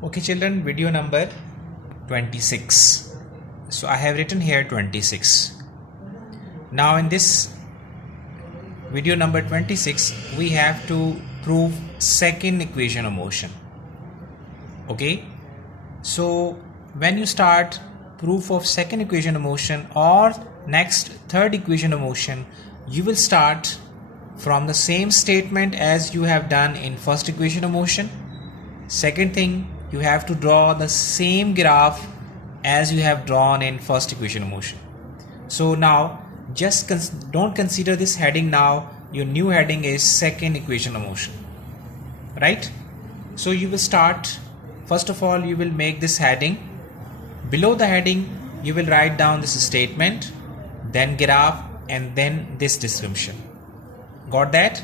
Okay children, video number 26. So I have written here 26. Now in this video number 26 we have to prove second equation of motion. Okay, so when you start proof of second equation of motion or next third equation of motion, you will start from the same statement as you have done in first equation of motion. Second thing, you have to draw the same graph as you have drawn in first equation of motion. So now just don't consider this heading. Now your new heading is second equation of motion, right? So you will start, first of all you will make this heading. Below the heading you will write down this statement, then graph, and then this description. Got that?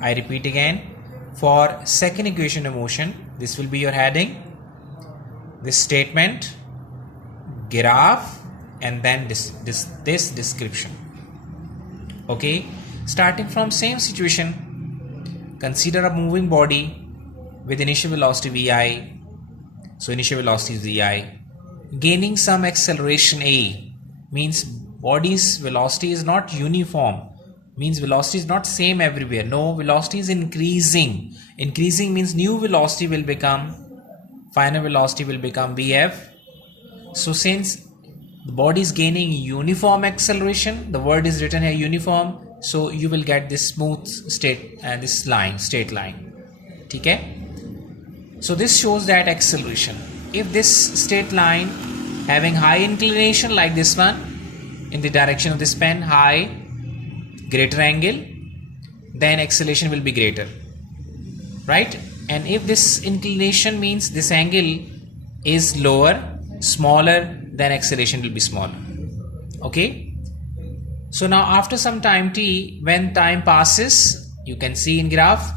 I repeat again. For second equation of motion, this will be your heading, this statement, graph, and then this description. Okay, starting from same situation, consider a moving body with initial velocity vi. So initial velocity is vi, gaining some acceleration a, means body's velocity is not uniform, means velocity is not same everywhere. No, velocity is increasing. Increasing means new velocity will become, final velocity will become vf. So since the body is gaining uniform acceleration, the word is written here uniform, so you will get this smooth state and this line, straight line. Okay, so this shows that acceleration. If this straight line having high inclination like this one in the direction of this pen, high, greater angle, then acceleration will be greater, right? And if this inclination means this angle is lower, smaller, then acceleration will be smaller. Okay, so now after some time t, when time passes, you can see in graph,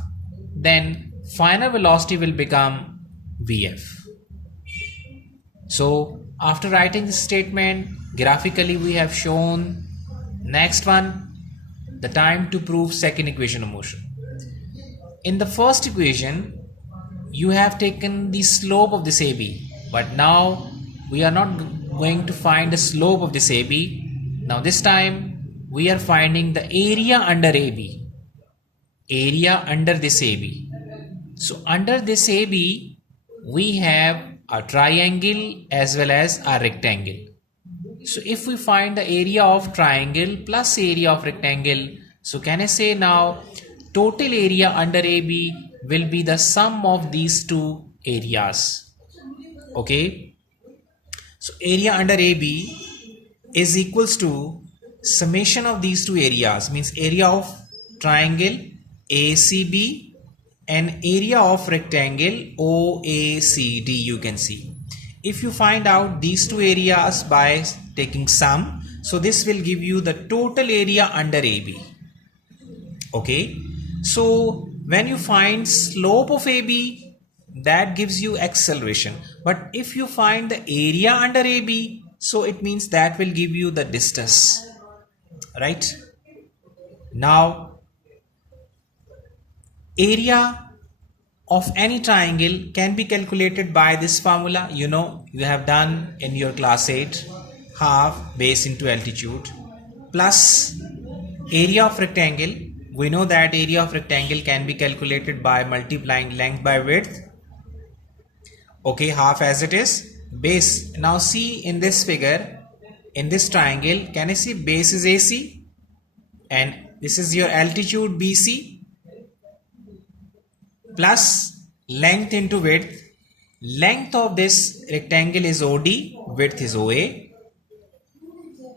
then final velocity will become vf. So after writing this statement graphically, we have shown next one, the time to prove second equation of motion. In the first equation you have taken the slope of this AB, but now we are not going to find the slope of this AB. Now this time we are finding the area under AB, area under this AB. So under this AB we have a triangle as well as a rectangle. So if we find the area of triangle plus area of rectangle, so can I say now total area under AB will be the sum of these two areas. Okay, so area under AB is equals to summation of these two areas, means area of triangle ACB and area of rectangle OACD. You can see, if you find out these two areas by taking sum, so this will give you the total area under AB. Okay, so when you find slope of AB, that gives you acceleration, but if you find the area under AB, so it means that will give you the distance, right? Now area of any triangle can be calculated by this formula. You know, you have done in your class 8, half base into altitude plus area of rectangle. We know that area of rectangle can be calculated by multiplying length by width. Okay, half as it is, base. Now see in this figure, in this triangle, can I see base is AC and this is your altitude BC plus length into width. Length of this rectangle is OD, width is OA,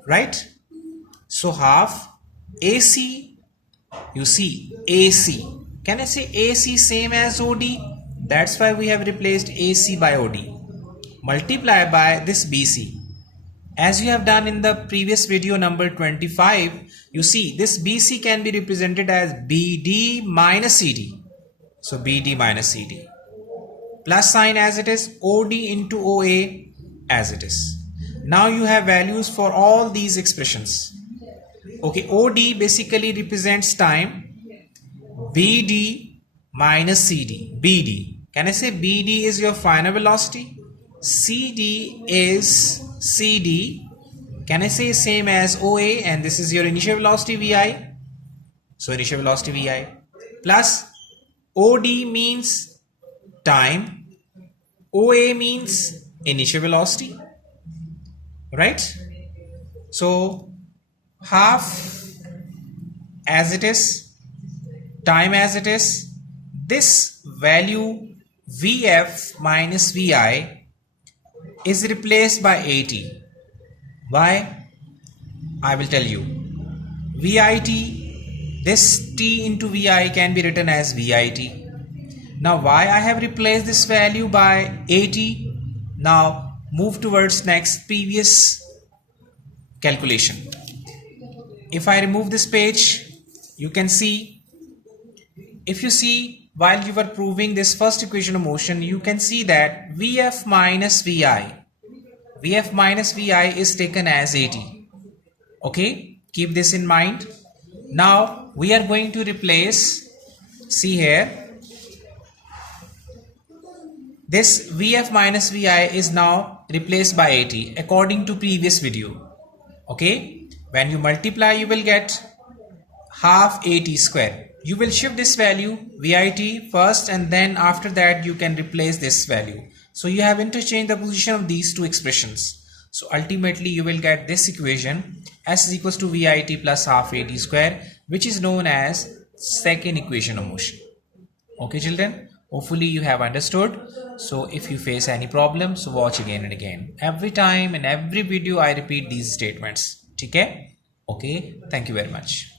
right? So half AC, you see AC, can I say AC same as OD? That's why we have replaced AC by OD. Multiply by this BC. As you have done in the previous video number 25, you see this BC can be represented as BD minus CD. So BD minus CD, plus sign as it is, OD into OA as it is. Now you have values for all these expressions. Okay, OD basically represents time, BD minus CD, BD Can I say BD is your final velocity? CD is CD. Can I say same as OA, and this is your initial velocity VI? So initial velocity VI plus OD means time, OA means initial velocity, right? So half as it is, time as it is, this value VF minus VI is replaced by AT. Why? I will tell you. VIT, this T into VI can be written as VIT. Now why I have replaced this value by AT? Now move towards next previous calculation. If I remove this page, you can see, if you see while you were proving this first equation of motion, you can see that VF minus VI is taken as AT. Okay, keep this in mind. Now we are going to replace, see here, this VF minus VI is now replaced by AT according to previous video. Okay, when you multiply you will get half AT square. You will shift this value VIT first, and then after that you can replace this value. So you have interchanged the position of these two expressions. So ultimately you will get this equation, S is equals to VIT plus half AT square, which is known as second equation of motion. Okay children, hopefully you have understood. So if you face any problem, so watch again and again. Every time in every video I repeat these statements. Okay? Okay, thank you very much.